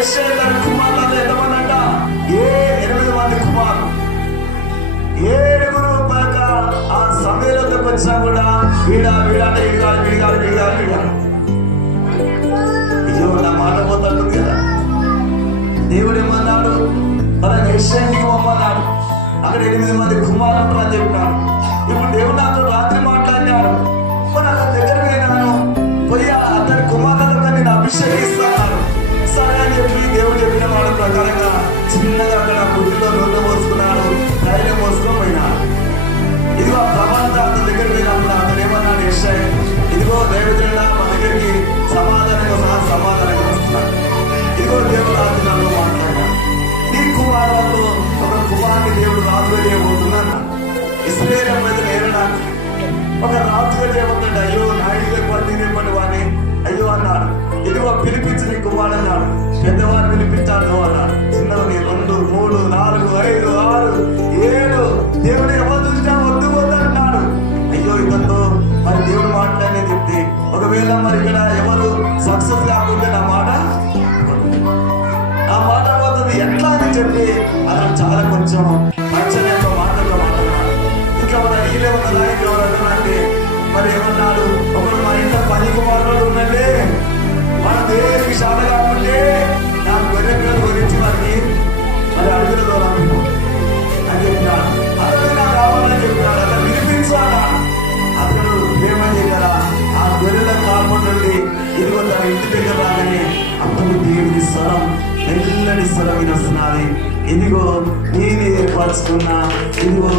యెషయా తన కుమారులను ఎంతమంది అంట? 8 మంది కుమారులు. 7 ఆ సమయంలోకి వచ్చినా కూడా వీడంటే వీడాలి. అయ్యో నా మాట పోతాడు కదా. దేవుడు ఏమన్నాడు? మన యెషయాకి అమ్మన్నాడు అక్కడ 8 మంది కుమారులు ఉంటారు అని చెప్పినాడు. ఇప్పుడు దేవుడు నాతో రాత్రి మాట్లాడినాడు. మరి అతని దగ్గర పోయినాను, పోయి అతని కుమారులతో నేను అభిషేకిస్తాను. సరే అని చెప్పి దేవుడు చెప్పిన వాళ్ళ ప్రకారంగా చిన్నగా అక్కడ గుడ్డిలో నూనె పోసుకున్నాడు, తైలం పోసుకొని పోయినాడు. ఇదిగో ఆ ప్రమాణత అతని దగ్గర పోయినప్పుడు అతను ఏమన్నాడు? యెషయా, ఇదిగో దైవజనుడా మా దగ్గరికి సమాధానంగా వస్తున్నాడు. ఇదిగో దేవుడు రాత్రి నాతో మాట్లాడాడు. నీ కుమారులలో ఒక కుమారుని దేవుడు రాజుగా చేయబోతున్నాను. ఇశ్రాయేలు మీద నేరడానికి ఒక రాజుగా చేయబోతున్నాడు. అయ్యో నాయుడిగా పట్టినప్పటి వాడిని అయ్యో అన్నాడు. ఇదిగో పిలిపించి నీ కుమారుడు అన్నాడు. పెద్దవారు పిలిపించాడు అన్నాడు. చిన్నవాడిని 2, 3, 4, 5, 6, 7 దేవుడు ఎవరు చూసినా వద్దు అన్నాడు. అయ్యో ఇదంతో మరి దేవుడు మాట్లాడే చెప్తే ఒకవేళ మరి ఇక్కడ ఎవరు సక్సెస్ కాకుండా నా మాట పోతుంది ఎట్లా అని చెప్పి అతను చాలా కొంచెం మంచిగా మాటల్లో మాట్లాడాడు. ఇంకా మన వీళ్ళేమన్నా ఇంకెవరన్నా అంటే మరి ఏమన్నాడు? ఒకరు మా ఇంట్లో 10 కుమారులు ఉన్నట్టే మన దేవుడికి శాత కాకుంటే నా గొర్రె పిల్లల గురించి వారికి మరి అడుగులో అని చెప్పినాడు. అతను నాకు కావాలని చెప్పినాడు. అతను వినిపించు అన్నాడు. అతడు ప్రేమ దగ్గర ఆ గొర్రెల కాకుండా ఇదిగో తన ఇంటి దగ్గర రాగానే అప్పుడు దేవుని స్వరం మెల్లడి స్వరం వినొస్తున్నది. ఇదిగో నేను ఏర్పరచుకున్నా, ఇదిగో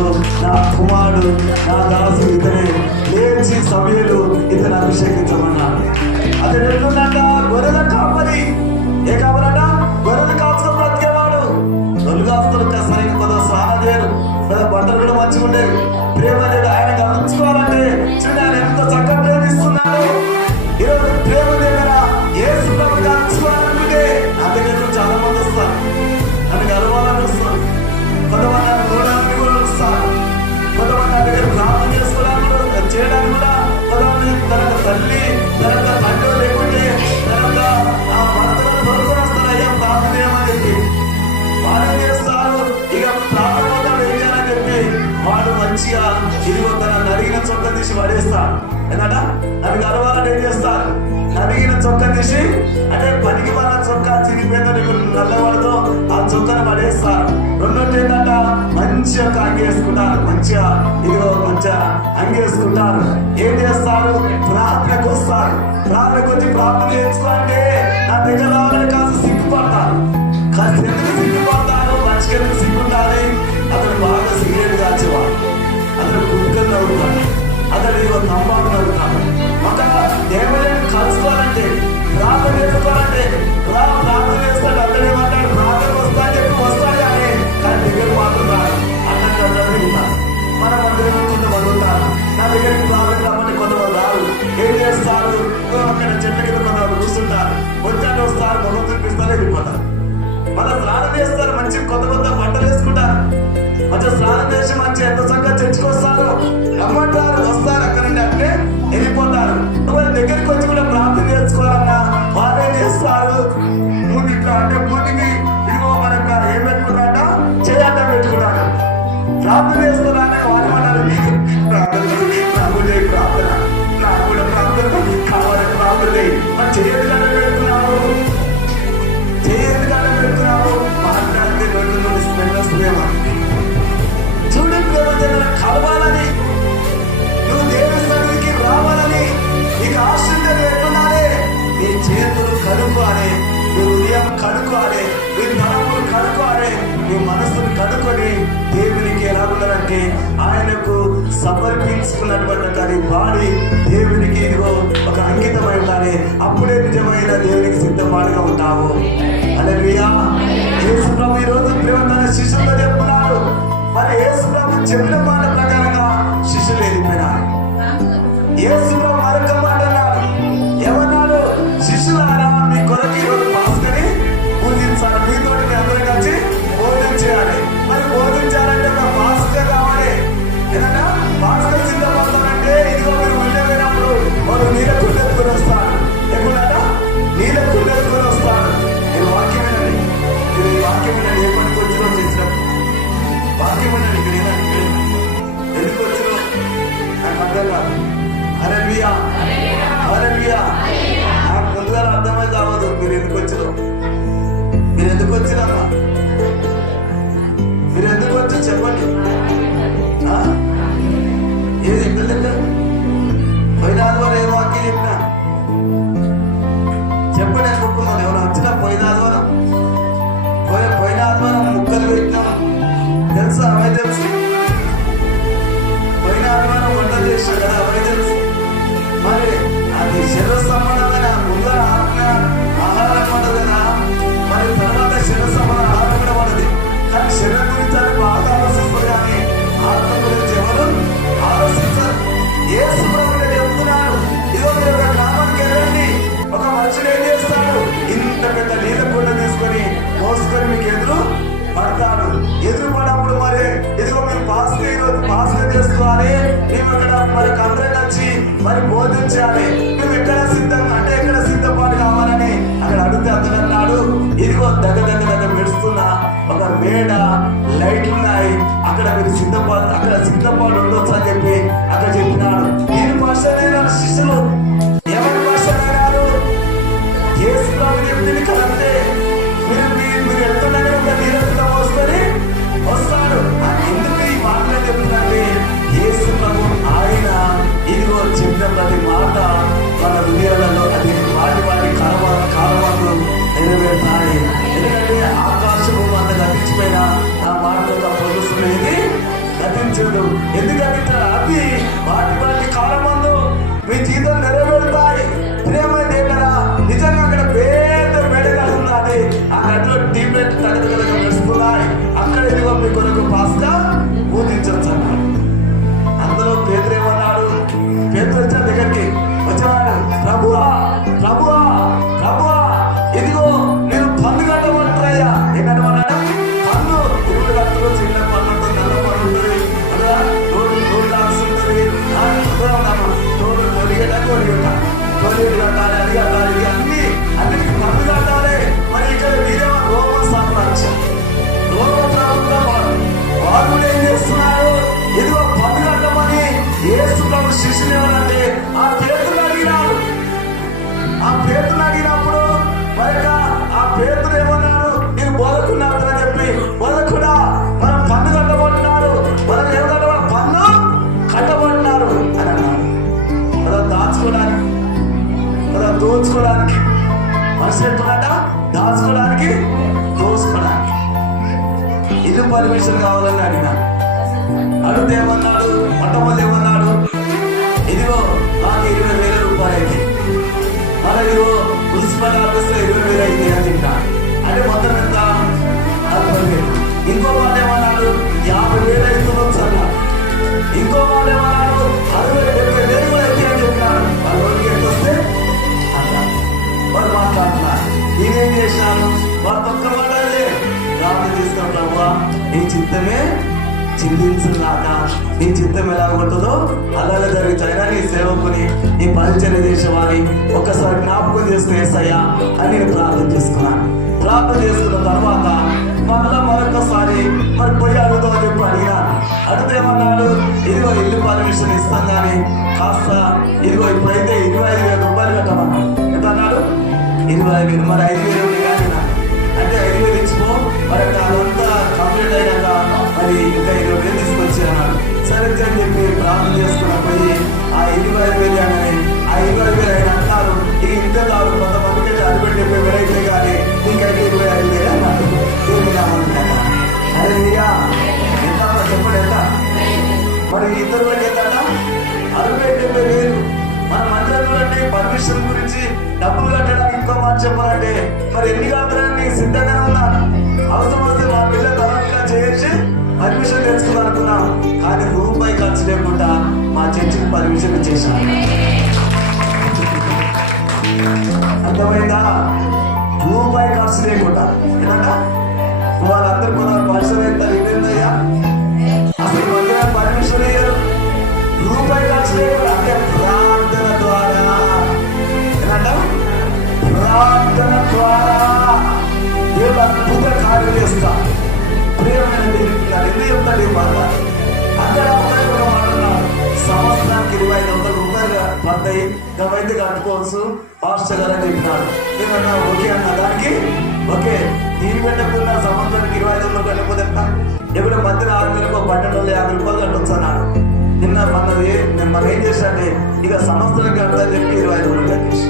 నా కుమారుడు నా దాసు ఇతనే, లేచి సభ్యులు ఇతను అభిషేకించమన్నాడు. అతను ఎట్లుందంట? గొర్రెల కాపరి. ఏ కాపరట? గొర్రెలు కాచుకొని బ్రతికేవాడు. నొల్లు కాస్తులు సరైన కొద్ది స్నానం చేయరు కదా, బట్టలు కూడా మంచిగా ఉండేవి. ప్రేమ లేదు ఆయన గమనించుకోవాలంటే చూడండి ఆయన ఎంత చక్కగా ప్రేమిస్తున్నాడు. ఈరోజు ప్రేమ దగ్గర యేసు ప్రభువుని గమనించుకోవాలనుకుంటే నా దగ్గర చాలా మంది వస్తారు, నన్ను గెలవాలని వస్తారు, కొంతమంది నన్ను చూడడానికి కూడా వస్తారు, కొంతమంది నా దగ్గర ప్రార్థన చేసుకోవడానికి చేయడానికి కూడా, కొంతమంది తనకు తల్లి తనకు తండ్రి లేకుంటే తనకు ఆ భర్తను తొలుకొని వస్తారు. అయ్యా ప్రార్థన చేయమని చెప్పి వాళ్ళు చేస్తారు. ఇక ప్రార్థన ఏం చేయాలని చెప్పి వాడు మంచిగా ఇదిగో తన నరిగిన చొక్క తీసి పడేస్తాడు. ఎందుకంట నన్ను గెలవాలని ఏం చేస్తారు? నరిగిన చొక్క తీసి అంటే పనికి మన చొక్క చిరిగిపోయిందని నల్లవాడితో ఆ చొక్కను పడేస్తారు. రెండోది ఏంటంట? మంచిగా అంగి వేసుకుంటారు. మంచిగా ఇదిగో మంచిగా అంగి వేసుకుంటారు. ఏం చేస్తారు? ప్రార్థనకు వస్తారు. ప్రార్థనకు వచ్చి ప్రార్థన చేసుకోవాలంటే నా దగ్గర రావాలని కాస్త సిగ్గుపడతారు. కాస్త ఎందుకు సిగ్గుపడతారు? మంచిగా ఎందుకు సిగ్గుంటాలి? అతను బాగా సిగరెట్ కాల్చేవాడు, అతను కుక్కలు నవ్వుతాడు, అతను ఇదిగో తంబాకు నవ్వుతాడు. ఒక దేవుడిని కలుసుకోవాలంటే ప్రార్థన చేసుకోవాలంటే ప్రార్థన చేస్తాడు. అతను ఏమంటాడు? ప్రార్థన వస్తా అని చెప్పి వస్తాడు కానీ దగ్గర మాత్రం రాడు. అన్నట్టు ఉంటారు. మన మందిరంలో కొంతమంది ఉంటారు, నా దగ్గరికి ప్రార్థన కాబట్టి కొంతమంది రారు. ఏం చేస్తారు? అక్కడ చెట్ల కింద కొంతమంది కూర్చుంటారు. వచ్చాక వస్తారు, ముఖం చూపిస్తారు, వెళ్ళిపోతారు. మనం స్నానం చేస్తారు, మంచి కొత్త బట్టలు వేసుకుంటారు, మంచిగా స్నానం చేసి మంచి ఎంత చక్కగా చర్చకొస్తారు, రమ్మంటారు, వస్తారు, అక్కడ నుండి అంటే వెళ్ళిపోతారు. వాళ్ళ దగ్గరికి వచ్చి కూడా ప్రార్థన చేసుకోవాలన్నా వాళ్ళు ఏం చేస్తారు? మూతిట్లో అంటే మూతికి ఇదిగో మనకు ఏం పెట్టుకున్నాడ? చేయట పెట్టుకున్నాడు. ప్రార్థన చేస్తున్నారని వాళ్ళు అన్నారు, నాకు ప్రార్థన, నాకు కూడా ప్రార్థన కావాలని ప్రార్థన చేయదు కానీ పెడుతున్నావు, చేయదు కానీ పెడుతున్నావు. మాట్లాడితే 2 స్మెల్ వస్తుందేమో. చూడండి ప్రేమ కలవాలని, నువ్వు దేవుని సన్నిధికి రావాలని నీకు ఆశ పెట్టున్నానే. నీ చేతులు కడుక్కోవాలి, నీ హృదయం కడుక్కోవాలి, నీ తలములు కడుక్కోవాలి, నీ మనసును కడుక్కొని దేవునికి ఎలా ఉండాలంటే ఆయనకు సమర్పించుకున్నటువంటి బాడీ దేవునికి ఇదిగో ఒక అంకితమై ఉండాలి. అప్పుడే నిజమైన దేవునికి సిద్ధపాటుగా ఉంటావు. హల్లెలూయా. యేసు ప్రభు ఈ రోజు ప్రేమ తన శిష్యులతో చెప్తున్నాడు. మరి యేసు ప్రభు చెప్పిన మాట ప్రకారంగా శిష్యులు వెళ్ళిపోయినారు. యేసు ప్రభు మరొక మాట అన్నాడు. ఏమన్నాడు? శిష్యులారా మీ కొరకు ఈరోజు పాస్కని పూజించాలి, మీతో అందరూ కలిసి భోజనం చేయాలి. మరి భోజనం చేయాలంటే ఒక పాస్క కావాలి. ఏదన్నా పాస్క సిద్ధపడతానంటే ఇదిగో మీరు వెళ్ళిపోయినప్పుడు వారు నీళ్ళ కుండెత్తుకొని వస్తారు. ఎప్పుడన్నా నీళ్ళ కుండెత్తుకొని వస్తారు. నేను వాక్యమైన చేసుకోవాలి, మేము అక్కడ మనకు అందరం వచ్చి మరి బోధించాలి, మేము ఎక్కడ సిద్ధంగా అంటే ఎక్కడ సిద్ధపాటు కావాలని అక్కడ అడిగితే అతను అన్నాడు, ఇదిగో దగ్గర మెరుస్తున్న ఒక మేడ లైట్లు ఉన్నాయి, అక్కడ మీరు సిద్ధపాటు ఉండొచ్చు అని చెప్పి అక్కడ చెప్పినాడు. నేను భాష శిష్యులు ఎవరి భాష అన్నారు, యేసు ప్రభు చెప్పింది కరెక్టే, మీరు వెళ్తున్నానే ఒక నీరంతా వస్తాడు. ఎందుకు ఈ మాటలు చెప్తుందంటే యేసు ప్రభు ఆయన ఇదిగో చెప్పిన ప్రతి మాట మన హృదయాలలో అది వాటి కాలవాళ్ళు నెరవేరుతాయి. ఎందుకంటే ఆకాశము అంత గతించిపోయిన ఆ మాటలు పొలుసుకునేది గతించదు. ఎందుకంటే అది వాటి కాలమందు మీ జీవితం నెరవేరుతాయి. ప్రేమైన కదా నిజంగా అక్కడ పేద మెడగలు ఉన్నది, ఆ గదిలో టీమ్లెట్ తగ్గ వస్తున్నాయి, అక్కడ ఇదిగో మీ కొరకు పాస్గా పూజించవచ్చు అన్నాడు. అందులో పేదరు ఏమన్నాడు, పేదరు వచ్చాడు దగ్గరికి వచ్చాడు, ప్రభువా ఇదిగో నేను పన్ను కట్టమంటారయ్యా. ఏం కట్టమన్నాడు? పన్ను ఇరువురు కట్టలో చిన్న పన్ను ఉంటుంది, నల్ల పన్ను ఉంటుంది కదా, రోడ్డు లాక్స్ ఉంటుంది, రోడ్డు తొలిగేట కట్టాలి, అది కట్టాలి, ఇది అన్నిటికీ పన్ను కట్టాలి. మరి ఇక్కడ మీరేమో రోమ సామ్రాజ్యం, రోమ ప్రభుత్వం వారు ఏం చేస్తున్నారు, ఇదిగో పన్ను కట్టమని యేసు ప్రభు శిష్యులు ఏమనంటే ఆ పేతులు అడిగినాడు. ఆ పేతులు అడిగినప్పుడు మరి ఆ పేతులు ఏమన్నారు, నేను బోధకున్నాడు అని చెప్పి, బోధకుడా మనం పన్ను కట్టబడుతున్నారు, మనం ఏం కట్టబడి పన్ను కట్టబడుతున్నారు అని అన్నారు. మనం దాచుకోవడానికి, మనం దోచుకోవడానికి, మనిషి ఎట్టుకుంట దాచుకోవడానికి, దోచుకోవడానికి ఇల్లు పర్మిషన్ కావాలని అడిగినా. అడిగితే ఏమన్నాడు, మొట్టమొదటి ఏమన్నాడు, ఇదిగో నాకు 20,000 రూపాయలు అయితే, మళ్ళీ ఇదిగో మున్సిపల్ ఆఫీస్లో 20,000 అయితే అని చెప్పినా. అంటే మొత్తం ఎంత? 40,000. ఇంకో వాళ్ళు ఏమన్నాడు, 50,000 అవుతుండొచ్చు అన్నాడు. ఇంకో వాళ్ళు ఏమన్నాడు, 60,000 కూడా అయితే అని చెప్పినాడు. వాళ్ళు ఎంత వస్తే అన్నారు. వాళ్ళు మాట్లాడుతున్నారు. నేనేం చేశాను, వారు ఒక్క మాట్లాడలే, రాత్రి తీసుకుంటావా నీ చిత్తమే చింతించున్నాక, నీ చిత్తం ఎలా ఉంటుందో అలాగే జరుగుతాయినా నీ సేవకుని నీ పరిచర్య చేసేవాని ఒక్కసారి జ్ఞాపకం చేసుకుని వేస్తాయా అని నేను ప్రార్థన చేసుకున్నాను. ప్రార్థన చేసుకున్న తర్వాత మరొకసారి మరి పోయి అడుగుదో అని చెప్పి అడిగినాను. అడిగితేమన్నాడు, ఇదిగో ఇల్లు పర్మిషన్ ఇస్తాం కానీ కాస్త ఇదిగో ఇప్పుడైతే 25,000 రూపాయలు కట్టమన్నాడు. ఎంత అన్నాడు? 25,000. మరి 5,000 ఉంది కానీ అంటే 5,000 ఇచ్చిపో, మరి అదంతా కంప్లీట్ అయినాక మరి ఇంకా 20,000 తీసుకొచ్చి అన్నాడు. సరే అని చెప్పి ప్రార్థన చేసుకున్న పోయి ఆ 25,000 అనగానే ఆ 25,000 ఆయన అంటారు, ఇది ఇంత కాదు, కొంతమందికి అయితే అడిపెట్టి 70,000 అయితే కానీ ఇంకైతే 25,000 అన్నాడు. అరే ఎంత చెప్పండి, ఎంత మరి ఇతరులకు ఎంత 60,000. మన మందిరంలోని పర్మిషన్ గురించి డబ్బులు కట్టడానికి ఇంకో మాట చెప్పాలంటే మరి ఎన్ని కాదులని సిద్ధంగానే ఉన్నాను. అవసరం వస్తే మా పిల్లలు తరఫుగా చేసి పర్మిషన్ తెచ్చుకుందాం అనుకున్నాం, కానీ రూపాయి ఖర్చు లేకుండా మా చర్చికి పర్మిషన్ ఇచ్చేసాను. అర్థమైందా? రూపాయి ఖర్చు లేకుండా. ఎందుకంట వాళ్ళందరూ కూడా పర్మిషన్ అవుతారు. ఇదేందయ్యా అసలు మందిరానికి పర్మిషన్ అయ్యారు, రూపాయి ఖర్చు లేకుండా. అంటే ప్రార్థన ద్వారా, ఏమంట ప్రార్థన ద్వారా దేవుడు అద్భుత కార్యం చేస్తా. ప్రియమైన దేవుడు ఎందుకు చెప్తాడు ఈ మాట? అక్కడ ఒక మాట అన్నాడు, సంవత్సరానికి 25,000 రూపాయలు పడతాయి, గవైతే కట్టుకోవచ్చు పాస్టర్ గారు అని చెప్పినాడు. ఏమన్నా ఓకే అన్న దానికి ఓకే. దీని పెట్టకుండా సంవత్సరానికి 25,000 కట్టకపోతే ఎప్పుడు మధ్యన 6 నెలలకు 12,50 రూపాయలు కట్టొచ్చు అన్నాడు. నిన్న మనం ఏం చేశాడే ఇక సంవత్సరానికి కడతాని చెప్పి 25,000 కట్టేసి.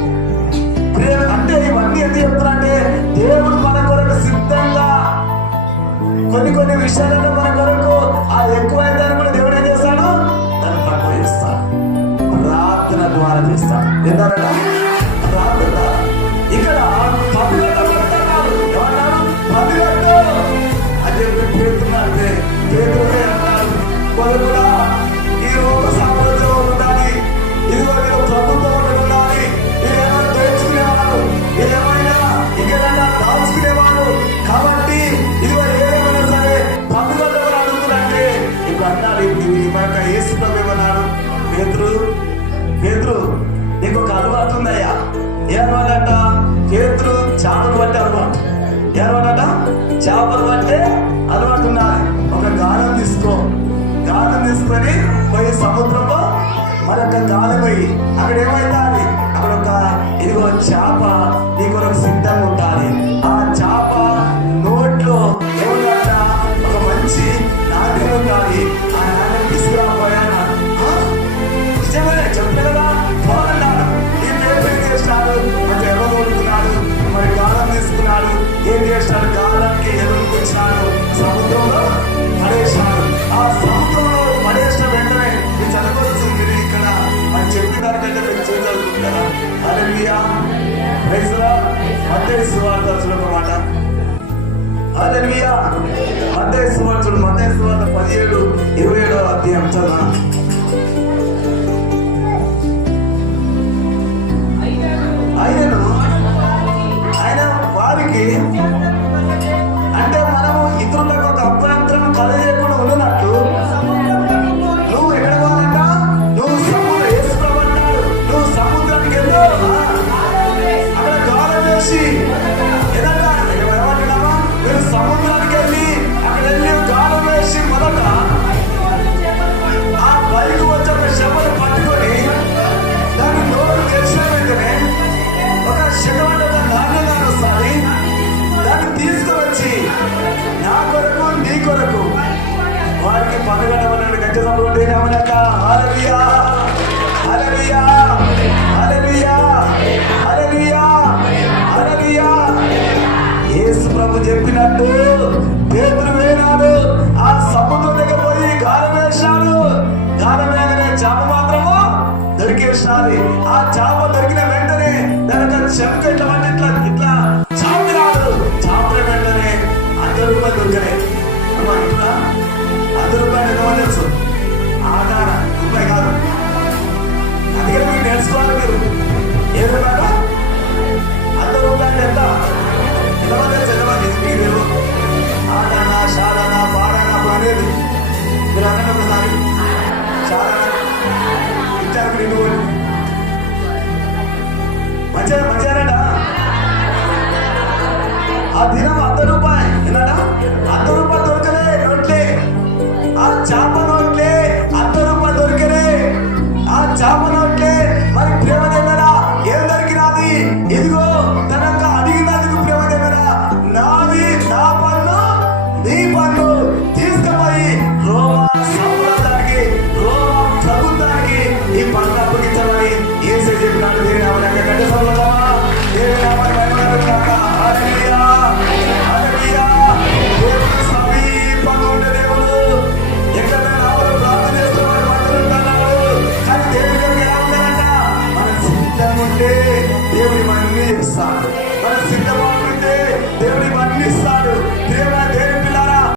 అంటే ఇవన్నీ ఎందుకు చెప్తారంటే దేవుడు మన కొరకు సిద్ధంగా కొన్ని విషయాలను మన కొరకు ఆ ఎక్కువైందని కూడా దేవుడు ఏం చేస్తాడు, దాన్ని తక్కువ చేస్తాడు. ప్రార్థన ద్వారా చేస్తాడు. ఏంటంట ప్రార్థన. ఇక్కడ పదిగట్టబడతాడు, ఏమన్నాడు? పదిగట్టు అని చెప్పి పేరుతున్నాడు. పేరునే అన్నాడు, కూడా ఈ లోక సామ్రాజ్యం ఉండాలి, ఇదిగో మీరు ప్రభుత్వం ఉండాలి, మీరేమైనా దోచుకునేవాడు, మీరేమైనా ఇంకేదైనా దాచుకునేవాడు. కాబట్టి ఇదిగో ఏమైనా సరే పన్నుగడ్డమని అడుగుతుందంటే ఇప్పుడు అన్నాడు, మనకు పేతురు నీకు ఒక అలవాటు ఉందయ్యా. ఏ అలవాటట? పేతురు చేపలు పట్టే అలవాటు. ఏ అలవాటట? చేపలు పట్టే అలవాటు ఉన్నది. ఒక గాలం తీసుకొని పోయి సముద్రంలో మరొక గాలి పోయి అక్కడ ఏమైంది? అక్కడ ఒక ఇదిగో చేప నీ కొరకు సిద్ధంగా ఉండాలి. ఆ చేప నోట్లో ఏమన్నట? ఒక మంచి నాణ్యం ఉండాలి. ఆ నాణ్యం తీసుకురాపోయాను. నిజమే చెప్పే కదా పోనన్నాడు. ఈ పేరు ఏం చేసినాడు? మరి ఎర్ర కొడుకున్నాడు, మరి గాలం తీసుకున్నాడు. ఏం చేసినాడు? గాలానికి ఎదుర్కొచ్చినాడు, సముద్రంలో పడేసినాడు. ఆ సముద్రంలో పడేసిన వెంటనే ఈ చదవచ్చు మీరు ఇక్కడ అని చెప్పిన దానికంటే మీరు చూడగలుగుతారా? హల్లెలూయా, ప్రైజ్ ది లార్డ్. మత్తయి సువార్త చూడమాట. హల్లెలూయా. మత్తయి సువార్త 17:27 అధ్యాయం చదువు. ఆయన వారికి అంటే మనము ఇతరులకు ఒక అభ్యంతరం కలగకుండా ఉన్నట్టు నువ్వు ఎక్కడ పోవాలంట? నువ్వు సముద్రం వేసుకోమన్నాడు. నువ్వు సముద్రానికి వెళ్ళు. అక్కడ గాలం వేసి ఏమంటున్నావా? మీరు సముద్రానికి వెళ్ళి అక్కడ వెళ్ళి గాలం వేసి మొదట ఆ పైకి వచ్చే ఒక శవను పట్టుకొని దాన్ని నోరు తెరిచిన వెంటనే ఒక శకమంటే ఒక నాణ్యంగా వస్తుంది. దాన్ని తీసుకువచ్చి నా కొరకు నీ కొరకు వారికి పనుగడమన్నాడు. గంటలు కొట్టేమనక. హల్లెలూయా, హల్లెలూయా, హల్లెలూయా, హల్లెలూయా, హల్లెలూయా. యేసు ప్రభు చెప్పినట్టు పేతురు వేనాడు ఆ సముద్రం దగ్గర పోయి గాలం వేసినాడు. గాలం వేయగానే చేప మాత్రము దొరికేసినది. ఆ చేప దొరికిన వెంటనే దానికి చెంప ఇట్లా చాపినాడు. చాపిన వెంటనే ₹100 దొరికినాయి. అమ్మా ఇట్లా ₹100 ఎంతమంది తెలుసు? ఆధారం